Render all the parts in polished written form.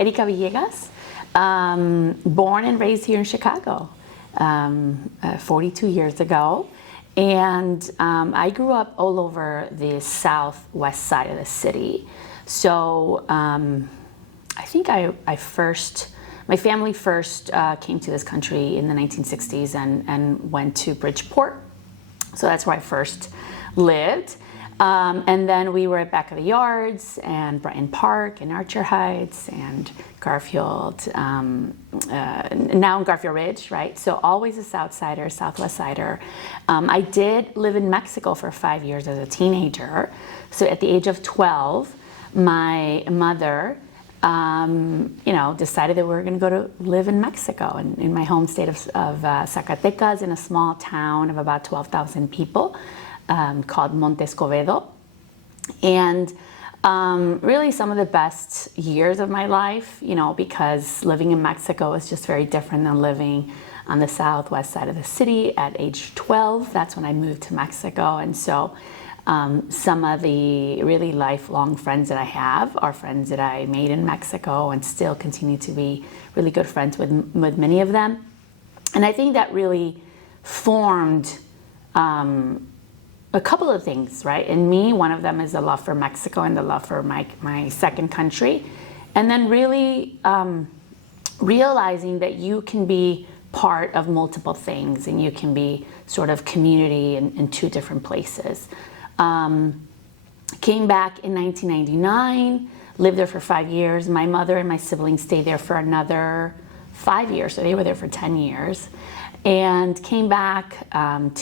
Erika Villegas, born and raised here in Chicago 42 years ago. And I grew up all over the southwest side of the city. So I think my family first came to this country in the 1960s and went to Bridgeport. So that's where I first lived. And then we were at Back of the Yards and Bryant Park and Archer Heights and Garfield, now in Garfield Ridge, right? So always a South Sider, Southwest Sider. I did live in Mexico for 5 years as a teenager. So at the age of 12, my mother, decided that we were going to go to live in Mexico, in my home state of Zacatecas, in a small town of about 12,000 people. Called Monte Escobedo, and really some of the best years of my life, because living in Mexico is just very different than living on the southwest side of the city. At age 12, that's when I moved to Mexico, and so some of the really lifelong friends that I have are friends that I made in Mexico and still continue to be really good friends with many of them. And I think that really formed a couple of things, right? In me, one of them is the love for Mexico and the love for my second country. And then really realizing that you can be part of multiple things and you can be sort of community in two different places. Came back in 1999, lived there for 5 years. My mother and my siblings stayed there for another 5 years, so they were there for 10 years. And came back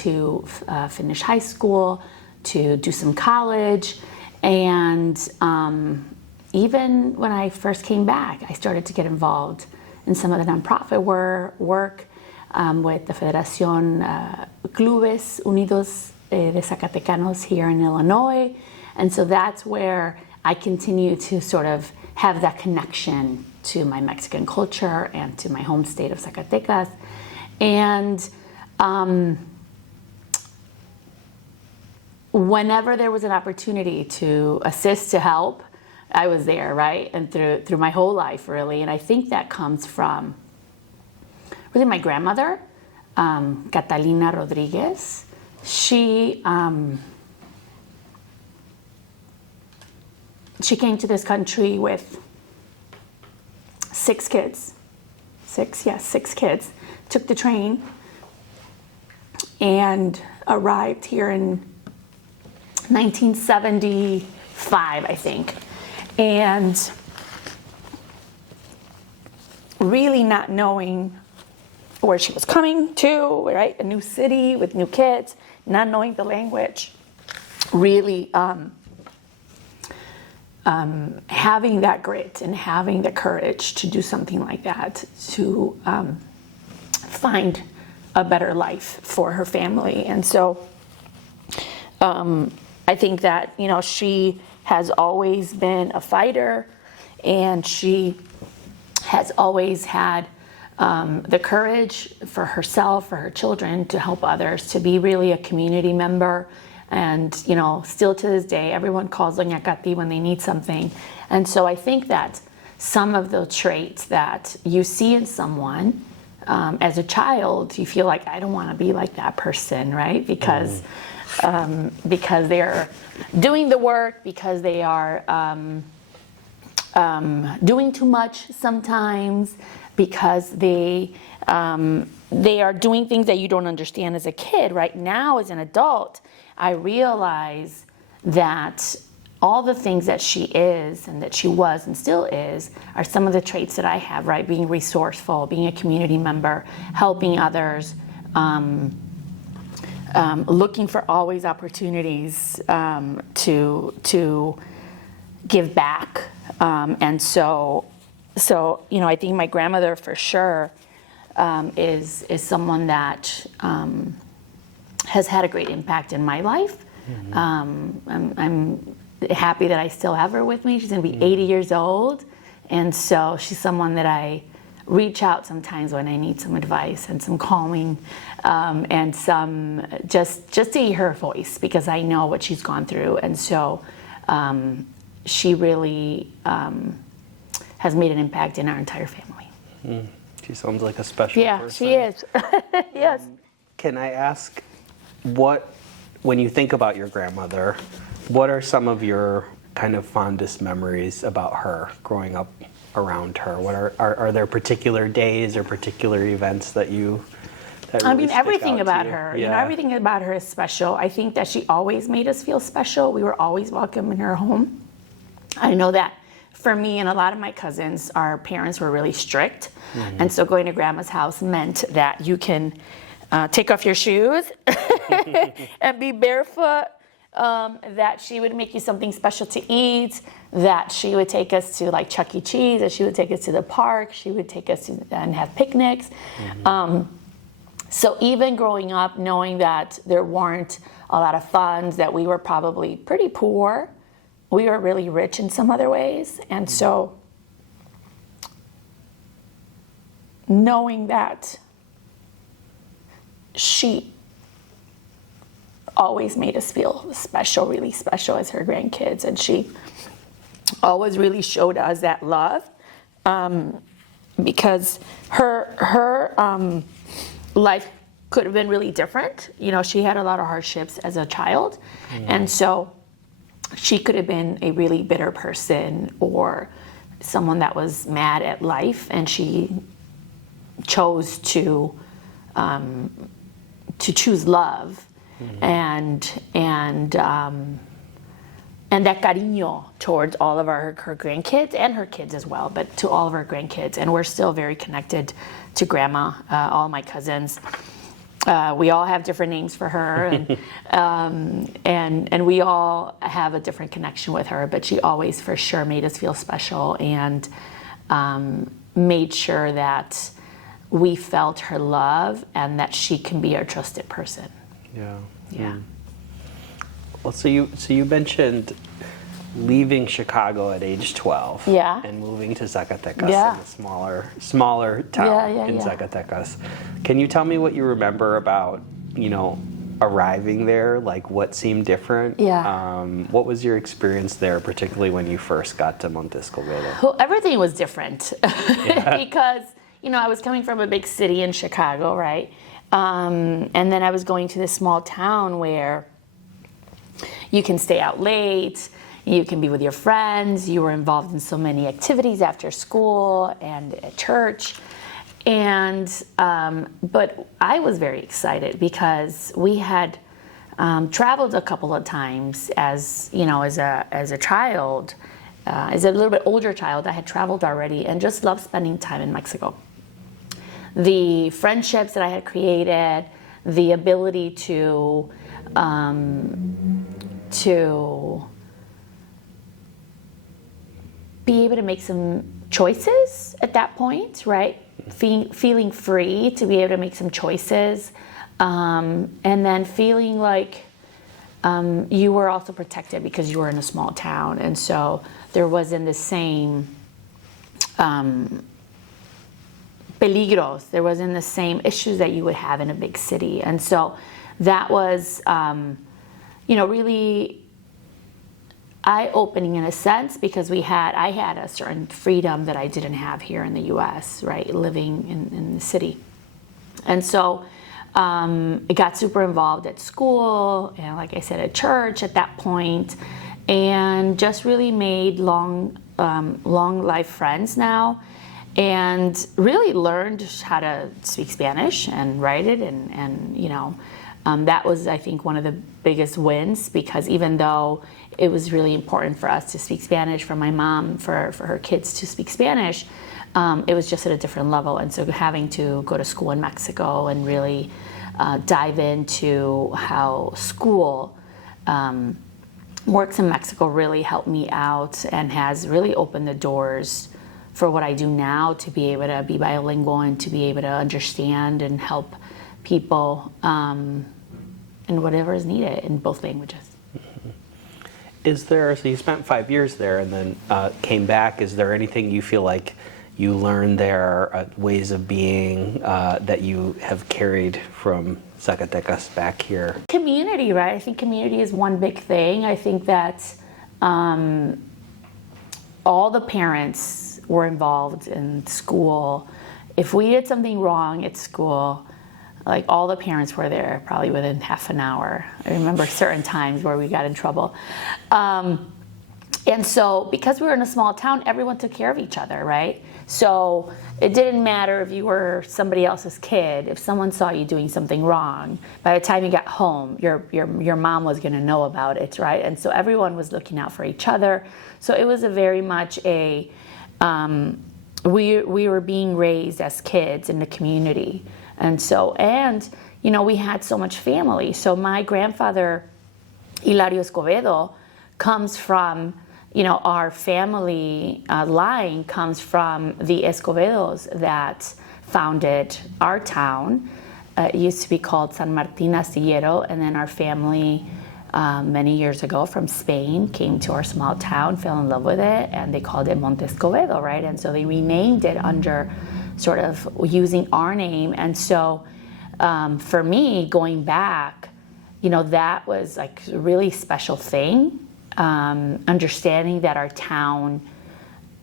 to finish high school, to do some college. And even when I first came back, I started to get involved in some of the nonprofit work with the Federación Clubes Unidos de Zacatecanos here in Illinois. And so that's where I continue to sort of have that connection to my Mexican culture and to my home state of Zacatecas. And whenever there was an opportunity to assist, to help, I was there, right? And through my whole life, really. And I think that comes from really my grandmother, Catalina Rodriguez. She came to this country with 6 kids. 6 kids. Took the train and arrived here in 1975, I think. And really not knowing where she was coming to, right? A new city with new kids, not knowing the language. Really having that grit and having the courage to do something like that, to find a better life for her family. And so I think that, she has always been a fighter, and she has always had the courage for herself, for her children, to help others, to be really a community member. And, still to this day, everyone calls Doña Katy when they need something. And so I think that some of the traits that you see in someone as a child, you feel like, I don't want to be like that person, right? Because they're doing the work, because they are doing too much sometimes, because they are doing things that you don't understand as a kid. Right now, as an adult, I realize that all the things that she is and that she was and still is are some of the traits that I have, right? Being resourceful, being a community member, helping others, looking for always opportunities to give back. And so I think my grandmother for sure is someone that has had a great impact in my life. Mm-hmm. I'm happy that I still have her with me. She's going to be 80 years old, and so she's someone that I reach out sometimes when I need some advice and some calming, and some just to hear her voice, because I know what she's gone through. And so she really has made an impact in our entire family. She sounds like a special person. She is. Yes. Can I ask, when you think about your grandmother, what are some of your kind of fondest memories about her growing up around her? What are there particular days or particular events that really everything about you? her. Yeah. Everything about her is special. I think that she always made us feel special. We were always welcome in her home. I know that for me and a lot of my cousins, our parents were really strict. And so going to grandma's house meant that you can take off your shoes and be barefoot, that she would make you something special to eat, that she would take us to like Chuck E. Cheese, that she would take us to the park, she would take us and have picnics. So even growing up, knowing that there weren't a lot of funds, that we were probably pretty poor, we were really rich in some other ways. And so knowing that she always made us feel special, really special as her grandkids. And she always really showed us that love, because her life could have been really different. She had a lot of hardships as a child. And so she could have been a really bitter person or someone that was mad at life, and she chose to choose love and that cariño towards all of her grandkids and her kids as well, but to all of her grandkids. And we're still very connected to grandma, all my cousins. We all have different names for her, and we all have a different connection with her, but she always for sure made us feel special and made sure that we felt her love and that she can be our trusted person. Yeah. Well, so you mentioned leaving Chicago at age 12 and moving to Zacatecas, in a smaller town in Zacatecas. Can you tell me what you remember about, arriving there? Like what seemed different? What was your experience there, particularly when you first got to Monte Escobedo? Well, everything was different because, I was coming from a big city in Chicago, right? And then I was going to this small town where you can stay out late, you can be with your friends, you were involved in so many activities after school and at church. And, but I was very excited because we had traveled a couple of times as a child, as a little bit older child. I had traveled already and just loved spending time in Mexico. The friendships that I had created, the ability to be able to make some choices at that point, right? Feeling free to be able to make some choices, and then feeling like you were also protected because you were in a small town, and so there wasn't the same peligros, there wasn't the same issues that you would have in a big city. And so that was, really eye-opening in a sense, because I had a certain freedom that I didn't have here in the U.S., right, living in the city. And so I got super involved at school, and like I said, at church at that point, and just really made long life friends now, and really learned how to speak Spanish and write it, and that was, I think, one of the biggest wins, because even though it was really important for us to speak Spanish, for my mom, for her kids to speak Spanish, it was just at a different level. And so having to go to school in Mexico and really dive into how school works in Mexico really helped me out and has really opened the doors for what I do now, to be able to be bilingual and to be able to understand and help people in whatever is needed in both languages. So you spent 5 years there and then came back. Is there anything you feel like you learned there, ways of being that you have carried from Zacatecas back here? Community, right? I think community is one big thing. I think that all the parents were involved in school. If we did something wrong at school, like all the parents were there probably within half an hour. I remember certain times where we got in trouble. And so because we were in a small town, everyone took care of each other, right? So it didn't matter if you were somebody else's kid. If someone saw you doing something wrong, by the time you got home, your mom was going to know about it, right? And so everyone was looking out for each other. So it was a very much a we were being raised as kids in the community, and we had so much family. So my grandfather, Hilario Escobedo, comes from, our family line comes from the Escobedos that founded our town. It used to be called San Martín Astillero, and then our family many years ago from Spain came to our small town, fell in love with it, and they called it Monte Escobedo, right? And so they renamed it under sort of using our name. And so for me, going back, that was like a really special thing. Understanding that our town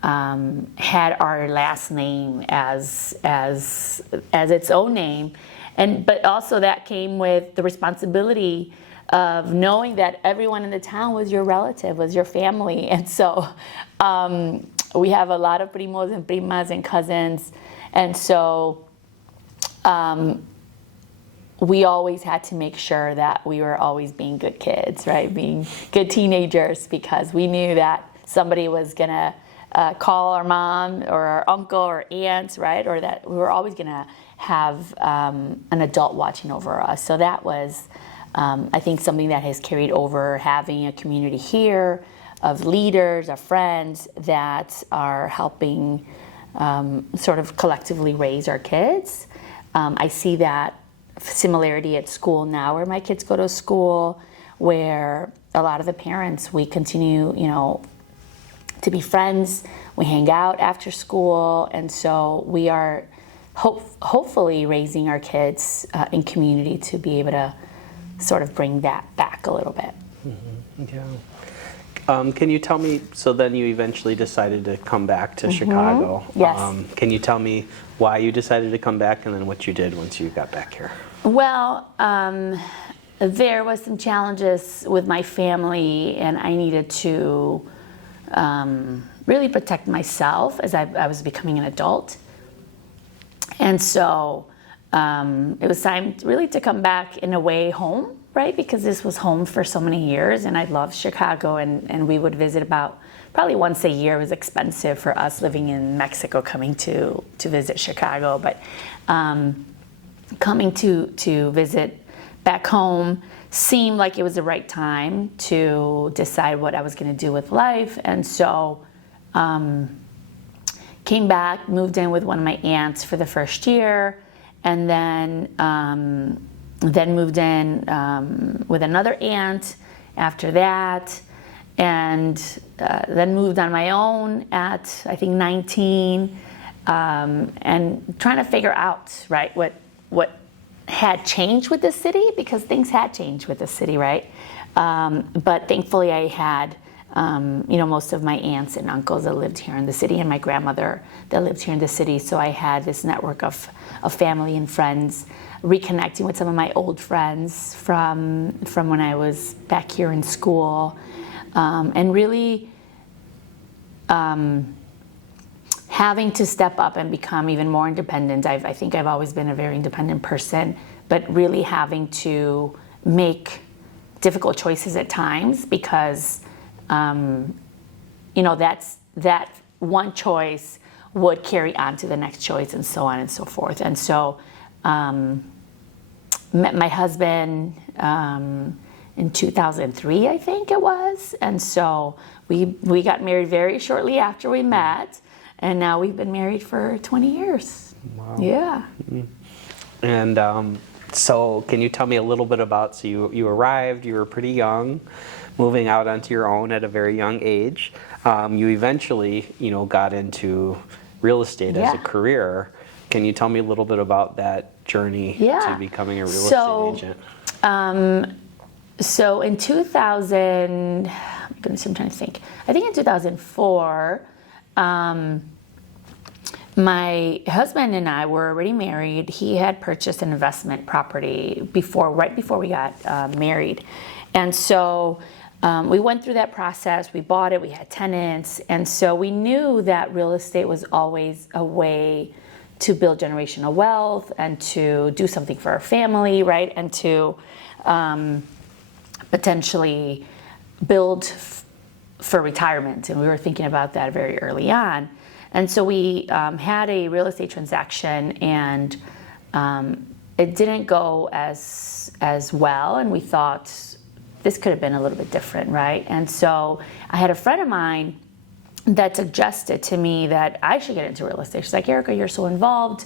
had our last name as its own name, but also that came with the responsibility of knowing that everyone in the town was your relative, was your family. And so we have a lot of primos and primas and cousins, and so we always had to make sure that we were always being good kids, right? Being good teenagers, because we knew that somebody was gonna call our mom or our uncle or aunt, right? Or that we were always gonna have an adult watching over us. So that was, I think, something that has carried over, having a community here of leaders, of friends that are helping sort of collectively raise our kids. I see that similarity at school now, where my kids go to school, where a lot of the parents, we continue, to be friends. We hang out after school, and so we are hopefully raising our kids in community to be able to sort of bring that back a little bit. Mm-hmm. Yeah. Can you tell me, so then you eventually decided to come back to Chicago. Yes. Can you tell me why you decided to come back and then what you did once you got back here? Well, there was some challenges with my family, and I needed to really protect myself as I was becoming an adult. And so it was time really to come back in a way home, right? Because this was home for so many years, and I loved Chicago, and we would visit about probably once a year. It was expensive for us living in Mexico, coming to visit Chicago, but coming to visit back home seemed like it was the right time to decide what I was going to do with life. And so came back, moved in with one of my aunts for the first year, and then moved in with another aunt after that, and then moved on my own at, I think, 19, and trying to figure out, right, what had changed with the city, because things had changed with the city, right? But thankfully I had, most of my aunts and uncles that lived here in the city, and my grandmother that lived here in the city. So I had this network of family and friends, reconnecting with some of my old friends from when I was back here in school, and really having to step up and become even more independent. I think I've always been a very independent person, but really having to make difficult choices at times, because that one choice would carry on to the next choice, and so on and so forth. And so met my husband in 2003, I think it was, and so we got married very shortly after we met, and now we've been married for 20 years. Wow. Yeah. Mm-hmm. And so can you tell me a little bit about, so you arrived, you were pretty young, moving out onto your own at a very young age. You eventually, got into real estate as a career. Can you tell me a little bit about that journey to becoming a real estate agent? So in 2000, goodness, I'm trying to think. I think in 2004, my husband and I were already married. He had purchased an investment property right before we got married. And so we went through that process. We bought it. We had tenants. And so we knew that real estate was always a way to build generational wealth and to do something for our family, right? And to potentially build for retirement. And we were thinking about that very early on. And so we had a real estate transaction, and it didn't go as well. And we thought this could have been a little bit different, right? And so I had a friend of mine that suggested to me that I should get into real estate. She's like, Erika, you're so involved.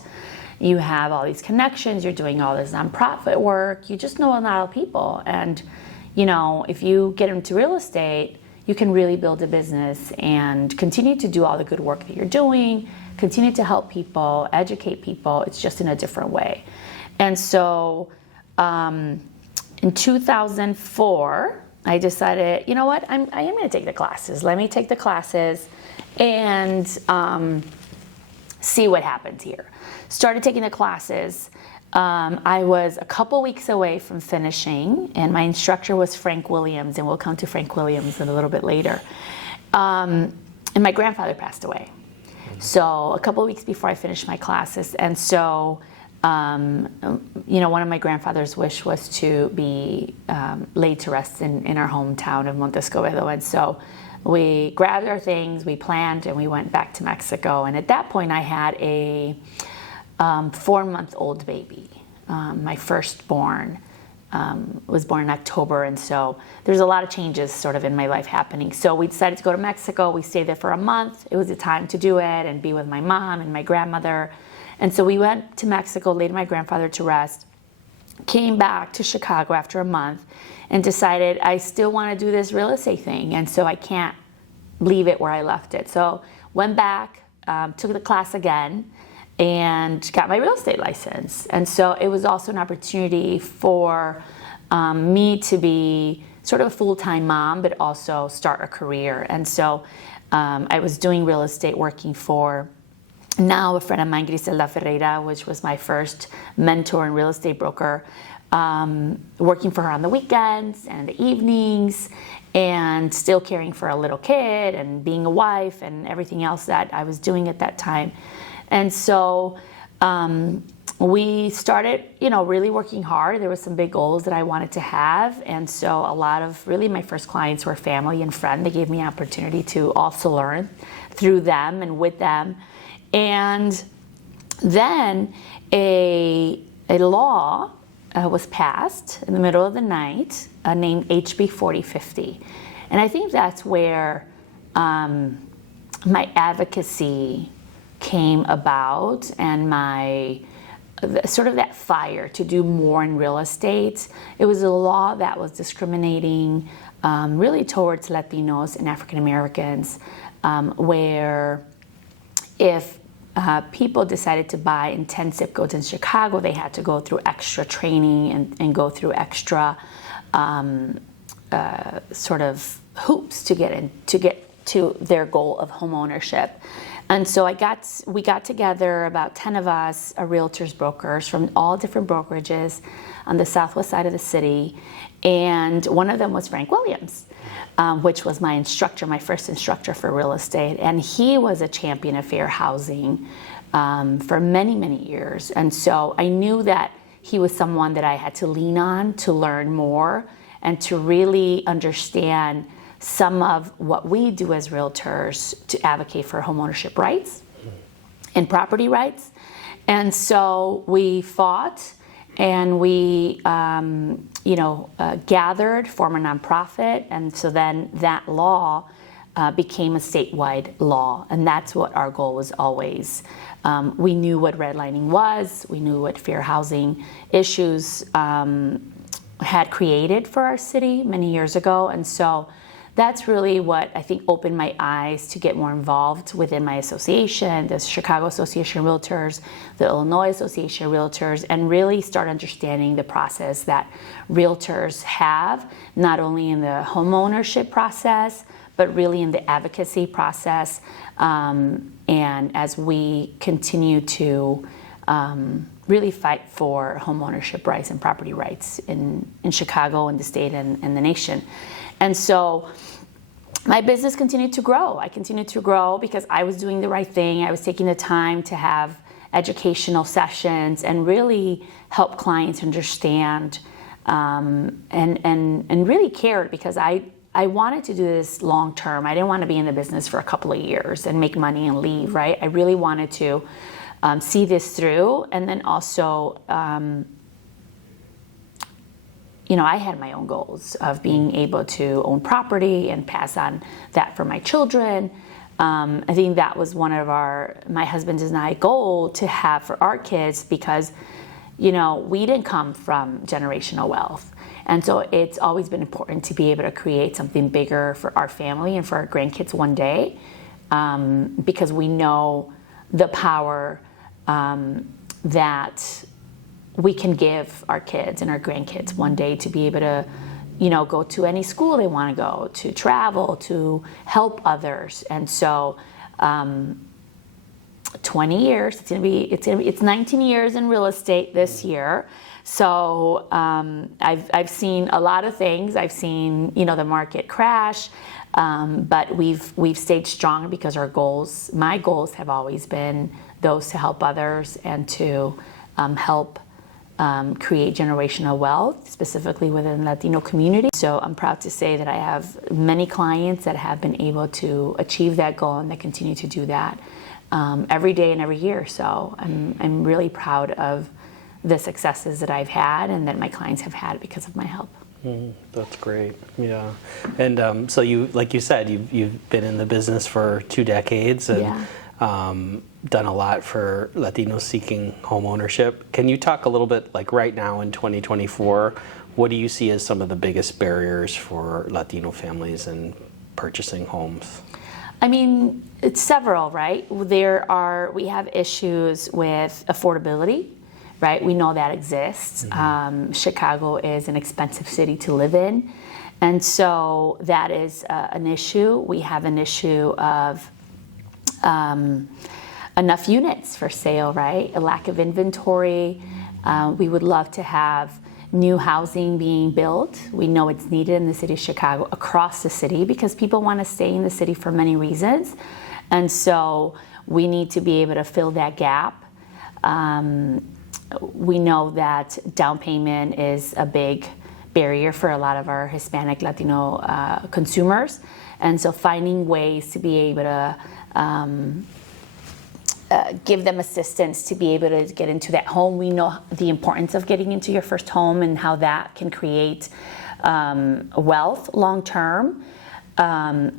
You have all these connections. You're doing all this nonprofit work. You just know a lot of people. And, you know, if you get into real estate, you can really build a business and continue to do all the good work that you're doing, continue to help people, educate people. It's just in a different way. And so in 2004, I decided, you know what, I am going to take the classes. Let me take the classes and see what happens here. Started taking the classes. I was a couple weeks away from finishing, and my instructor was Frank Williams, and we'll come to Frank Williams a little bit later. And my grandfather passed away. So a couple weeks before I finished my classes. And so, you know, one of my grandfather's wish was to be laid to rest in our hometown of Montescovedo. And so we grabbed our things, we planned, and we went back to Mexico. And at that point, I had a 4-month-old baby. My firstborn was born in October, and so there's a lot of changes sort of in my life happening. So we decided to go to Mexico. We stayed there for a month. It was the time to do it and be with my mom and my grandmother. And so we went to Mexico, laid my grandfather to rest, came back to Chicago after a month, and decided I still want to do this real estate thing, and so I can't leave it where I left it. So went back, took the class again, and got my real estate license. And so it was also an opportunity for me to be sort of a full-time mom, but also start a career. And so I was doing real estate, working for now a friend of mine, Griselda Ferreira, which was my first mentor and real estate broker, working for her on the weekends and the evenings, and still caring for a little kid and being a wife and everything else that I was doing at that time. And so we started, you know, really working hard. There were some big goals that I wanted to have. And so a lot of really my first clients were family and friends. They gave me an opportunity to also learn through them and with them. And then a law was passed in the middle of the night named HB 4050. And I think that's where my advocacy came about, and my sort of that fire to do more in real estate. It was a law that was discriminating really towards Latinos and African Americans, where if people decided to buy in 10 zip codes in Chicago, they had to go through extra training and go through extra sort of hoops to get to their goal of home ownership. And so we got together, about 10 of us, realtors, brokers from all different brokerages on the southwest side of the city. And one of them was Frank Williams, which was my instructor, my first instructor for real estate. And he was a champion of fair housing for many, many years. And so I knew that he was someone that I had to lean on to learn more and to really understand some of what we do as realtors to advocate for homeownership rights and property rights. And so we fought, and we gathered, formed a nonprofit, and so then that law became a statewide law, and that's what our goal was always. We knew what redlining was, we knew what fair housing issues had created for our city many years ago, and so that's really what I think opened my eyes to get more involved within my association, the Chicago Association of Realtors, the Illinois Association of Realtors, and really start understanding the process that realtors have, not only in the home ownership process, but really in the advocacy process. And as we continue to really fight for homeownership rights and property rights in Chicago and the state and the nation. And so my business continued to grow. I continued to grow because I was doing the right thing. I was taking the time to have educational sessions and really help clients understand and really cared, because I wanted to do this long term. I didn't want to be in the business for a couple of years and make money and leave, right? I really wanted to see this through. And then also, I had my own goals of being able to own property and pass on that for my children. I think that was one of my husband and I goal to have for our kids, because, we didn't come from generational wealth. And so it's always been important to be able to create something bigger for our family and for our grandkids one day, because we know the power that we can give our kids and our grandkids one day to be able to, go to any school they want to go, to travel, to help others. And so 20 years, it's 19 years in real estate this year. So I've seen a lot of things. I've seen, the market crash, but we've stayed strong because my goals have always been those to help others and to help create generational wealth, specifically within the Latino community. So I'm proud to say that I have many clients that have been able to achieve that goal and that continue to do that every day and every year. So I'm really proud of the successes that I've had and that my clients have had because of my help. That's great. Yeah. And so like you said, you've been in the business for 2 decades and done a lot for Latinos seeking home ownership. Can you talk a little bit, like right now in 2024, what do you see as some of the biggest barriers for Latino families in purchasing homes? I mean, it's several, right? We have issues with affordability, right? We know that exists. Chicago is an expensive city to live in. And so that is an issue. We have an issue of enough units for sale, right? A lack of inventory. We would love to have new housing being built. We know it's needed in the city of Chicago, across the city, because people want to stay in the city for many reasons. And so we need to be able to fill that gap. We know that down payment is a big barrier for a lot of our Hispanic Latino consumers. And so finding ways to be able to give them assistance to be able to get into that home. We know the importance of getting into your first home and how that can create wealth long term.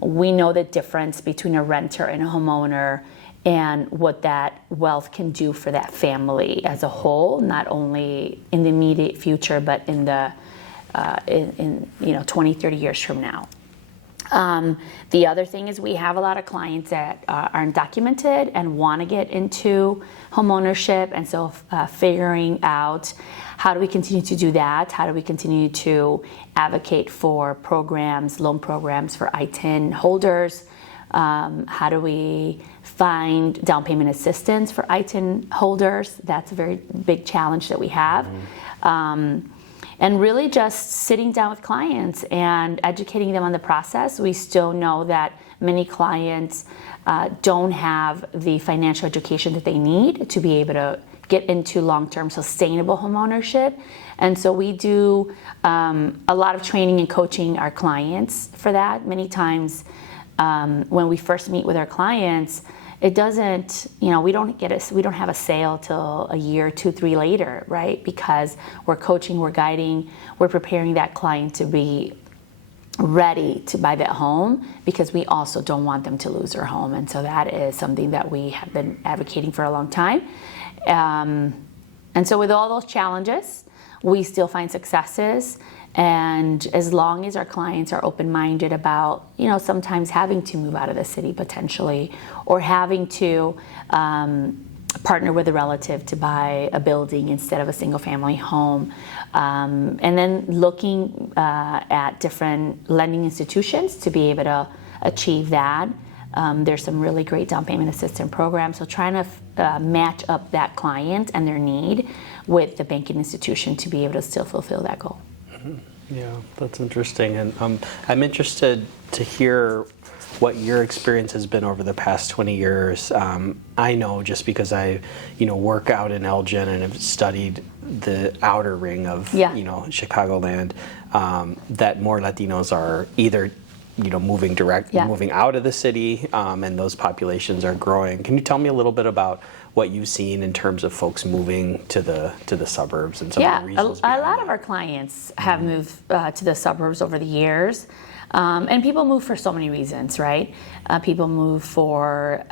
We know the difference between a renter and a homeowner and what that wealth can do for that family as a whole, not only in the immediate future, but in the 20, 30 years from now. The other thing is we have a lot of clients that are undocumented and want to get into homeownership, and so figuring out how do we continue to do that? How do we continue to advocate for loan programs for I-10 holders? How do we find down payment assistance for I-10 holders? That's a very big challenge that we have. And really just sitting down with clients and educating them on the process. We still know that many clients don't have the financial education that they need to be able to get into long-term sustainable homeownership. And so we do a lot of training and coaching our clients for that. Many times when we first meet with our clients, it doesn't, we don't have a sale till a year, 2, 3 later, right? Because we're coaching, we're guiding, we're preparing that client to be ready to buy that home, because we also don't want them to lose their home. And so that is something that we have been advocating for a long time. And so with all those challenges, we still find successes. And as long as our clients are open-minded about, sometimes having to move out of the city potentially, or having to partner with a relative to buy a building instead of a single family home. And then looking at different lending institutions to be able to achieve that. There's some really great down payment assistance programs. So trying to match up that client and their need with the banking institution to be able to still fulfill that goal. Mm-hmm. Yeah, that's interesting. And I'm interested to hear what your experience has been over the past 20 years. I know just because I, work out in Elgin and have studied the outer ring of, Chicagoland, that more Latinos are either, moving out of the city, and those populations are growing. Can you tell me a little bit about what you've seen in terms of folks moving to the suburbs and some of the reasons behind a lot that? of our clients have moved to the suburbs over the years. And people move for so many reasons, right? People move for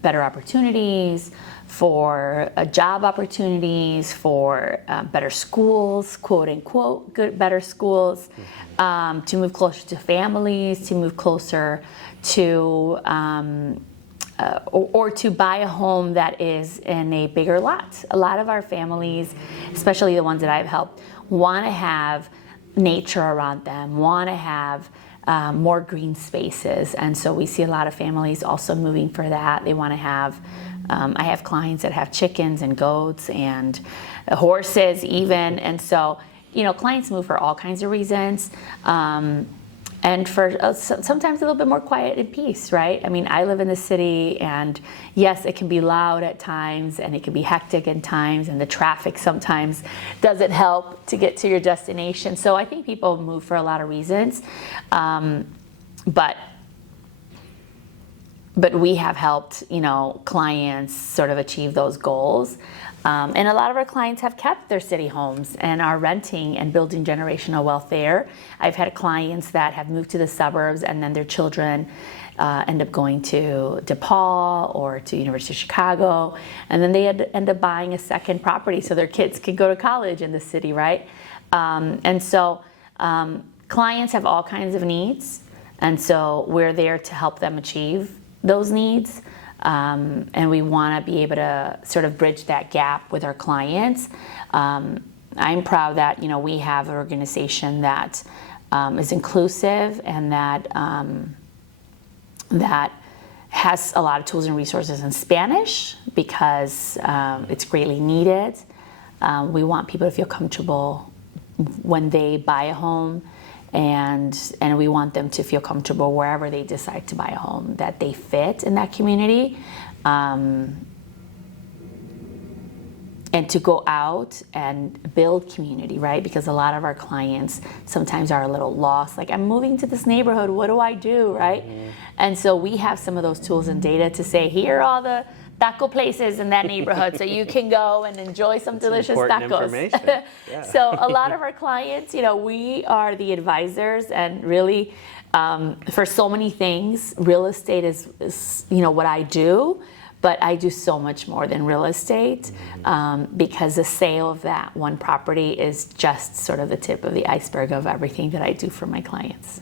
better opportunities, for job opportunities, for better schools, quote unquote, better schools, to move closer to families, to move closer to, or to buy a home that is in a bigger lot. A lot of our families, especially the ones that I've helped, want to have nature around them, want to have more green spaces. And so we see a lot of families also moving for that. They want to have, I have clients that have chickens and goats and horses even. And so, clients move for all kinds of reasons. And for sometimes a little bit more quiet and peace, right? I mean, I live in the city, and yes, it can be loud at times, and it can be hectic at times, and the traffic sometimes doesn't help to get to your destination. So I think people move for a lot of reasons, but we have helped, clients sort of achieve those goals. And a lot of our clients have kept their city homes and are renting and building generational wealth there. I've had clients that have moved to the suburbs, and then their children end up going to DePaul or to University of Chicago, and then they end up buying a second property so their kids can go to college in the city, right? And so clients have all kinds of needs, and so we're there to help them achieve those needs. And we want to be able to sort of bridge that gap with our clients. I'm proud that we have an organization that is inclusive and that has a lot of tools and resources in Spanish because it's greatly needed. We want people to feel comfortable when they buy a home. And we want them to feel comfortable wherever they decide to buy a home, that they fit in that community, and to go out and build community, right? Because a lot of our clients sometimes are a little lost, like, I'm moving to this neighborhood, what do I do, right? Mm-hmm. And so we have some of those tools and data to say, here are all the taco places in that neighborhood, so you can go and enjoy some delicious tacos. Yeah. So a lot of our clients, we are the advisors, and really for so many things, real estate is what I do, but I do so much more than real estate, because the sale of that one property is just sort of the tip of the iceberg of everything that I do for my clients.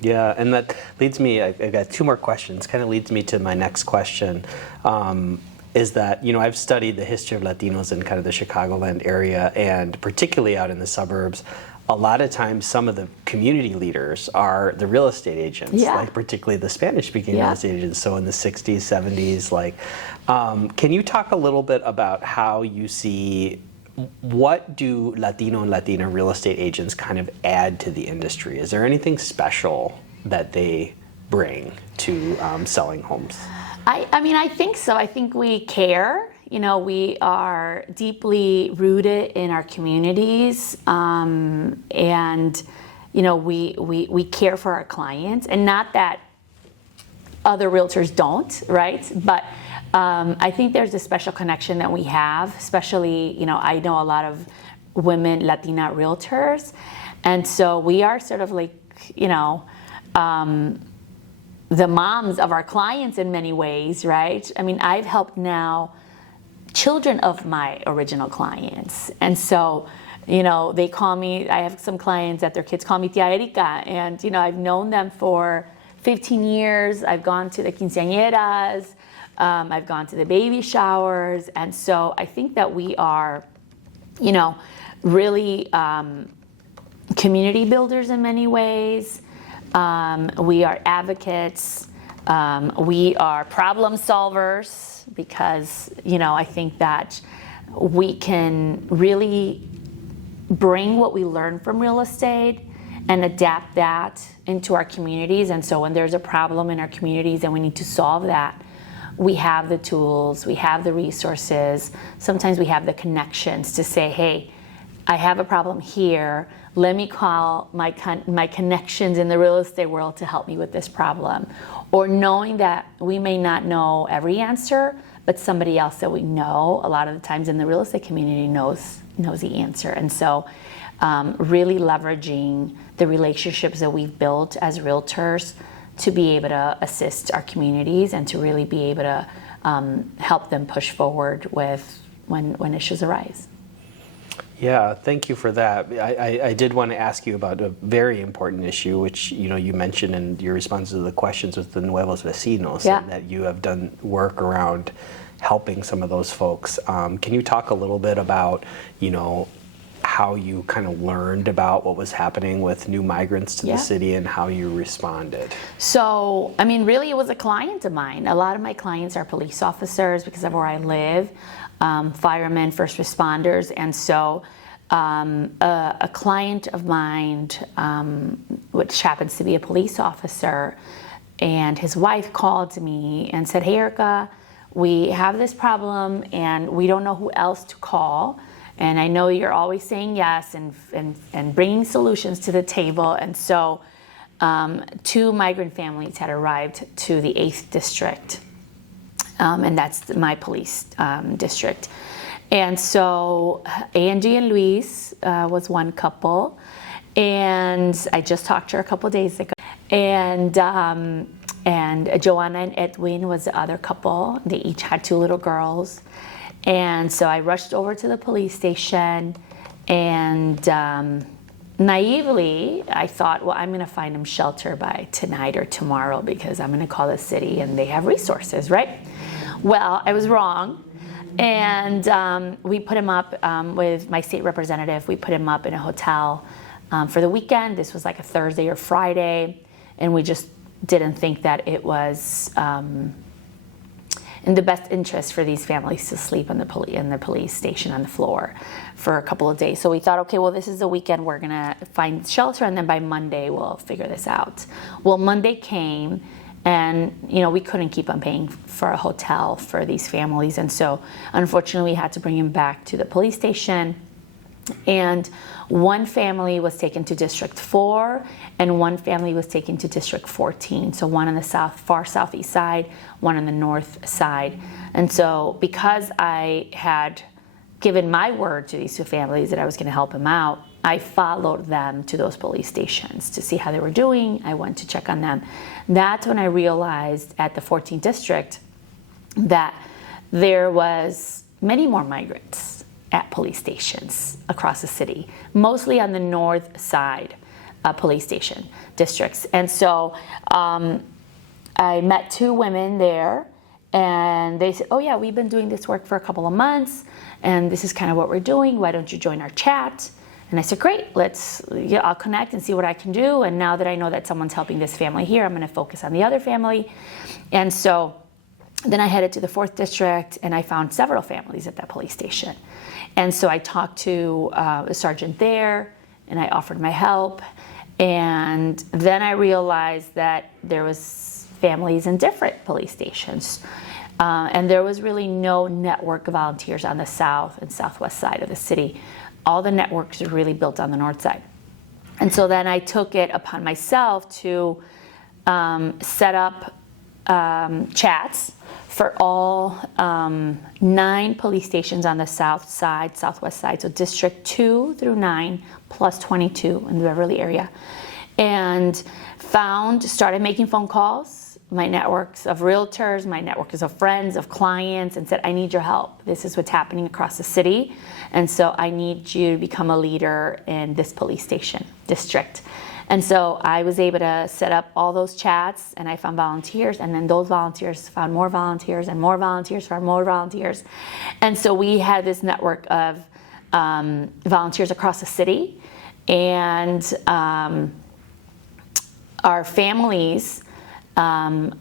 Yeah, and that leads me, I've got two more questions, kind of leads me to my next question, is that, I've studied the history of Latinos in kind of the Chicagoland area, and particularly out in the suburbs. A lot of times some of the community leaders are the real estate agents, like particularly the Spanish-speaking real estate agents. So in the 60s, 70s, can you talk a little bit about how you see, what do Latino and Latina real estate agents kind of add to the industry? Is there anything special that they bring to selling homes? I think so. I think we care. We are deeply rooted in our communities, and we care for our clients, and not that other realtors don't, right? But I think there's a special connection that we have, especially, I know a lot of women Latina realtors, and so we are sort of like, the moms of our clients in many ways, right? I mean, I've helped now children of my original clients. And so, they call me, I have some clients that their kids call me Tia Erika. And, I've known them for 15 years. I've gone to the quinceañeras. I've gone to the baby showers. And so I think that we are, really community builders in many ways. We are advocates. We are problem solvers because, I think that we can really bring what we learn from real estate and adapt that into our communities. And so when there's a problem in our communities and we need to solve that, we have the tools, we have the resources. Sometimes we have the connections to say, hey, I have a problem here. Let me call my connections in the real estate world to help me with this problem. Or knowing that we may not know every answer, but somebody else that we know a lot of the times in the real estate community knows the answer. And so really leveraging the relationships that we've built as realtors to be able to assist our communities and to really be able to help them push forward with when issues arise. Yeah, thank you for that. I did want to ask you about a very important issue, which you mentioned in your response to the questions with the Nuevos Vecinos, and that you have done work around helping some of those folks. Can you talk a little bit about, how you kind of learned about what was happening with new migrants to the city and how you responded? So, really it was a client of mine. A lot of my clients are police officers because of where I live. Firemen, first responders, and so a client of mine, which happens to be a police officer, and his wife called to me and said, "Hey, Erika, we have this problem and we don't know who else to call. And I know you're always saying yes and bringing solutions to the table." And so 2 migrant families had arrived to the 8th district. And that's my police district. And so Angie and Luis was one couple, and I just talked to her a couple days ago. And Joanna and Edwin was the other couple. They each had 2 little girls. And so I rushed over to the police station, and naively, I thought, well, I'm going to find them shelter by tonight or tomorrow because I'm going to call the city and they have resources, right? Well, I was wrong. And we put him up with my state representative. We put him up in a hotel for the weekend. This was like a Thursday or Friday. And we just didn't think that it was in the best interest for these families to sleep in the police station on the floor for a couple of days. So we thought, okay, well, this is the weekend. We're going to find shelter. And then by Monday, we'll figure this out. Well, Monday came. And, we couldn't keep on paying for a hotel for these families. And so, unfortunately, we had to bring him back to the police station. And one family was taken to District 4, and one family was taken to District 14. So one on the far southeast side, one on the north side. And so, because I had given my word to these 2 families that I was going to help them out, I followed them to those police stations to see how they were doing. I went to check on them. That's when I realized at the 14th district that there was many more migrants at police stations across the city, mostly on the north side police station districts. And so I met 2 women there, and they said, "Oh yeah, we've been doing this work for a couple of months, and this is kind of what we're doing. Why don't you join our chat?" And I said, "Great, I'll connect and see what I can do. And now that I know that someone's helping this family here, I'm going to focus on the other family." And so then I headed to the 4th district, and I found several families at that police station. And so I talked to a sergeant there, and I offered my help. And then I realized that there was families in different police stations. And there was really no network of volunteers on the south and southwest side of the city. All the networks are really built on the north side. And so then I took it upon myself to set up chats for all 9 police stations on the south side, southwest side, so District 2 through 9, plus 22 in the Beverly area. And started making phone calls, my networks of realtors, my networks of friends, of clients, and said, "I need your help. This is what's happening across the city. And so I need you to become a leader in this police station district." And so I was able to set up all those chats, and I found volunteers, and then those volunteers found more volunteers, and more volunteers found more volunteers. And so we had this network of volunteers across the city, and our families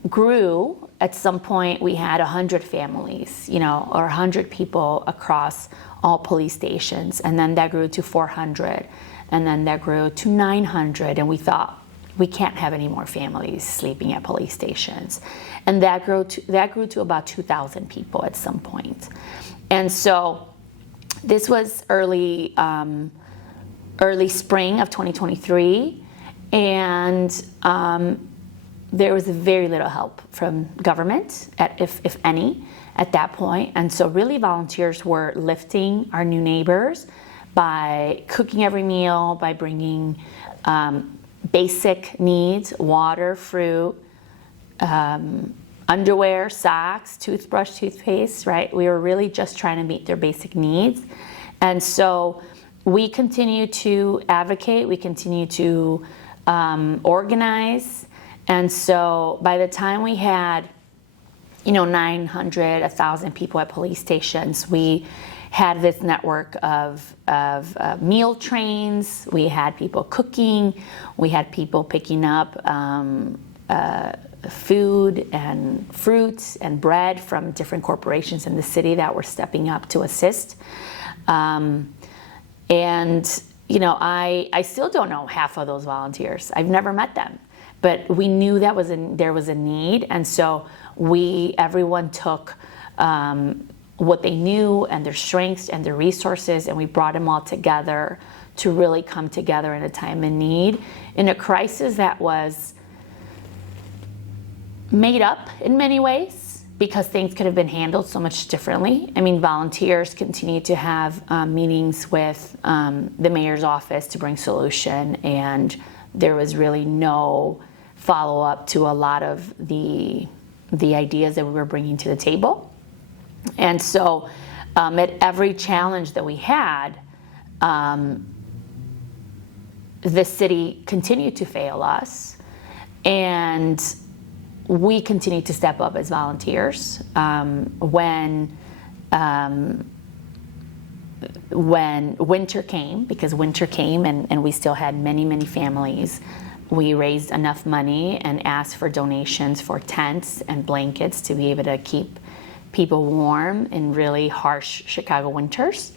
grew. At some point, we had 100 families, or 100 people across all police stations, and then that grew to 400, and then that grew to 900, and we thought, we can't have any more families sleeping at police stations. And that grew to about 2,000 people at some point. And so this was early spring of 2023, and there was very little help from government, if any, at that point. And so really volunteers were lifting our new neighbors by cooking every meal, by bringing basic needs, water, fruit, underwear, socks, toothbrush, toothpaste, right? We were really just trying to meet their basic needs. And so we continue to advocate, we continue to organize. And so by the time we had, 900, 1,000 people at police stations, we had this network of meal trains. We had people cooking. We had people picking up food and fruits and bread from different corporations in the city that were stepping up to assist. I still don't know half of those volunteers. I've never met them. But we knew there was a need, and so everyone took what they knew and their strengths and their resources, and we brought them all together to really come together in a time of need, in a crisis that was made up in many ways because things could have been handled so much differently. I mean, volunteers continue to have meetings with the mayor's office to bring solution, and there was really no follow-up to a lot of the ideas that we were bringing to the table. And so at every challenge that we had, the city continued to fail us, and we continued to step up as volunteers. When winter came, because winter came and we still had many, many families, we raised enough money and asked for donations for tents and blankets to be able to keep people warm in really harsh Chicago winters.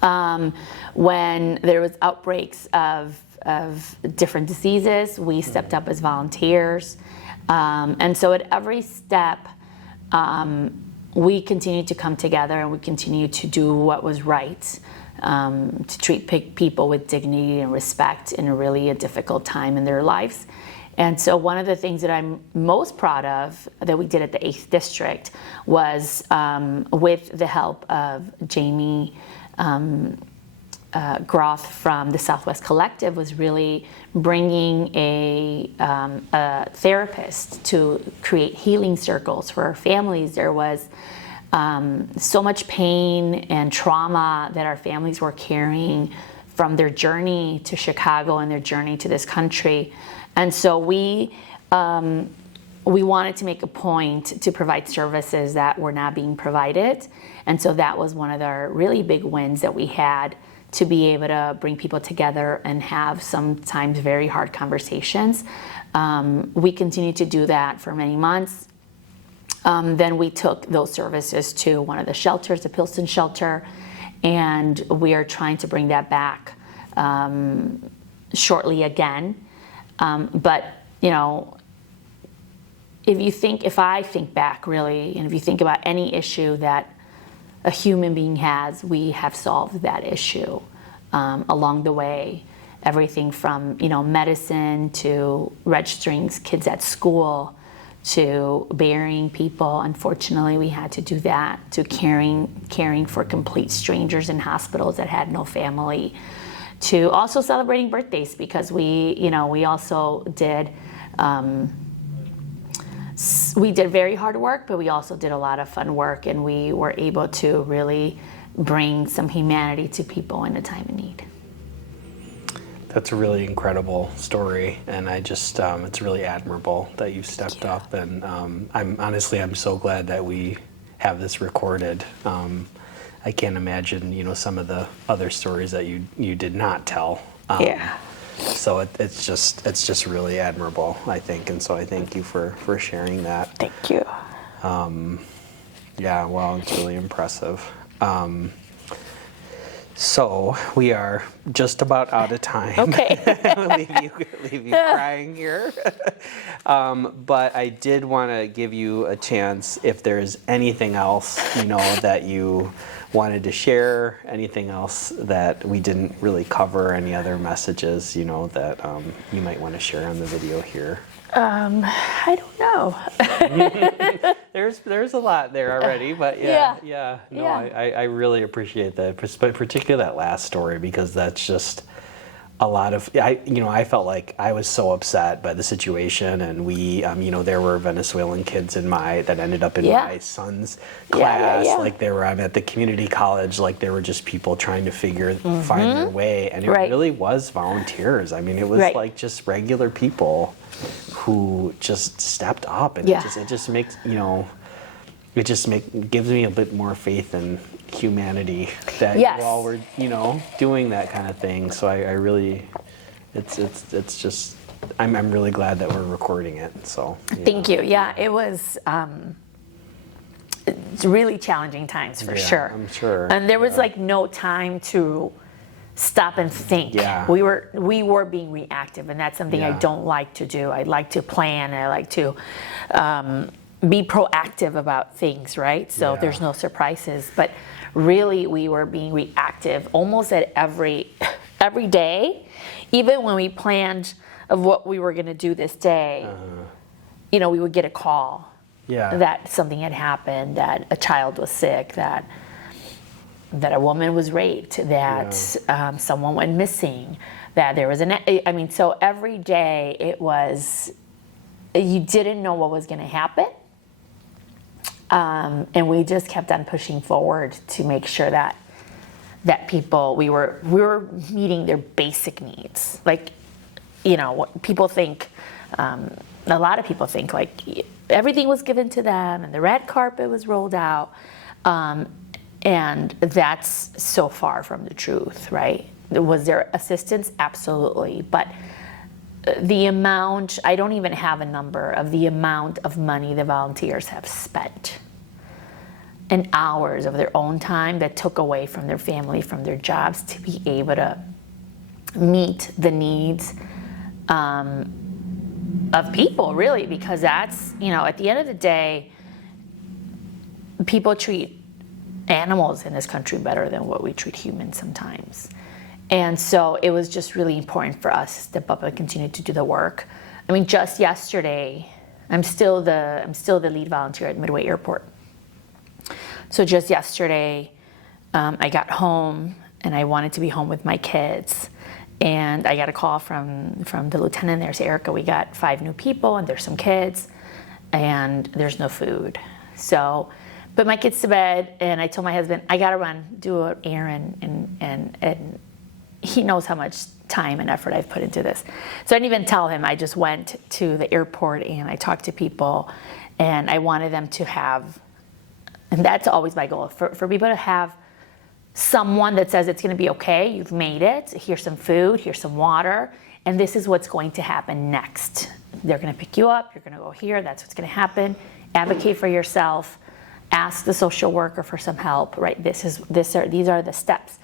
When there was outbreaks of different diseases, we stepped up as volunteers. And so at every step, we continued to come together and we continued to do what was right, to treat people with dignity and respect in a difficult time in their lives. And so one of the things that I'm most proud of that we did at the 8th District was, with the help of Jamie Groth from the Southwest Collective, was really bringing a therapist to create healing circles for our families. There was so much pain and trauma that our families were carrying from their journey to Chicago and their journey to this country. And so we wanted to make a point to provide services that were not being provided. And so that was one of our really big wins that we had, to be able to bring people together and have sometimes very hard conversations. We continued to do that for many months. Then we took those services to one of the shelters, the Pilsen shelter, and we are trying to bring that back shortly again. But if I think back really, and if you think about any issue that a human being has, we have solved that issue along the way. Everything from medicine to registering kids at school to burying people. Unfortunately, we had to do that, to caring for complete strangers in hospitals that had no family, to also celebrating birthdays, because we also did very hard work, but we also did a lot of fun work, and we were able to really bring some humanity to people in a time of need. that's a really incredible story, and I just it's really admirable that you stepped up, and I'm so glad that we have this recorded. I can't imagine, some of the other stories that you did not tell. So it's just really admirable, I think, and so I thank you for sharing that. Thank you. Yeah, well, it's really impressive. So we are just about out of time. Okay. leave you crying here. But I did want to give you a chance if there's anything else, that you wanted to share, anything else that we didn't really cover, any other messages, that you might want to share on the video here. I don't know. There's a lot there already, but I really appreciate that, particularly that last story, because that's just a lot of, I felt like I was so upset by the situation, and we, there were Venezuelan kids that ended up in my son's class, like I'm at the community college, like there were just people trying to find their way, and it really was volunteers. I mean, it was like just regular people who just stepped up, and it just makes, gives me a bit more faith in humanity that you all were, doing that kind of thing. So I really, it's just, I'm really glad that we're recording it. So thank you. Yeah, it was it's really challenging times for sure. I'm sure. And there was like no time to stop and think. We were being reactive, and that's something I don't like to do. I like to plan. I like to be proactive about things, right? So there's no surprises. But really, we were being reactive almost at every day. Even when we planned of what we were going to do this day, we would get a call that something had happened, that a child was sick, that a woman was raped, that someone went missing, that there was so every day it was, you didn't know what was going to happen. And we just kept on pushing forward to make sure that people, we were meeting their basic needs. Like, what people think, a lot of people think like everything was given to them and the red carpet was rolled out. And that's so far from the truth, right? Was there assistance? Absolutely. But the amount, I don't even have a number of the amount of money the volunteers have spent and hours of their own time that took away from their family, from their jobs, to be able to meet the needs of people, really, because that's, at the end of the day, people treat animals in this country better than what we treat humans sometimes. And so it was just really important for us to step up and continue to do the work. I mean, just yesterday, I'm still the lead volunteer at Midway Airport. So just yesterday, I got home and I wanted to be home with my kids. And I got a call from the lieutenant. There's Erika. We got 5 new people and there's some kids and there's no food. So put my kids to bed, and I told my husband, I gotta run, do an errand, and he knows how much time and effort I've put into this. So I didn't even tell him. I just went to the airport and I talked to people, and I wanted them to have, and that's always my goal, for people to have someone that says it's gonna be okay, you've made it, here's some food, here's some water, and this is what's going to happen next. They're gonna pick you up, you're gonna go here, that's what's gonna happen. Advocate for yourself. Ask the social worker for some help, right? These are the steps.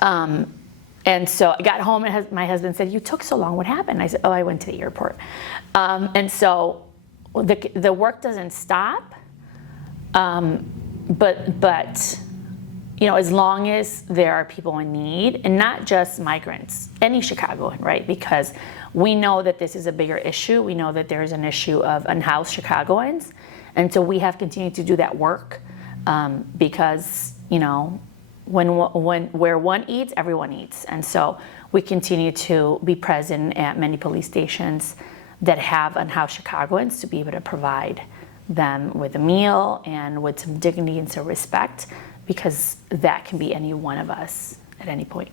And so I got home and my husband said, "You took so long, what happened?" I said, "Oh, I went to the airport." And so the work doesn't stop, but as long as there are people in need, and not just migrants, any Chicagoan, right? Because we know that this is a bigger issue. We know that there is an issue of unhoused Chicagoans. And so we have continued to do that work because, where one eats, everyone eats. And so we continue to be present at many police stations that have unhoused Chicagoans to be able to provide them with a meal and with some dignity and some respect, because that can be any one of us at any point.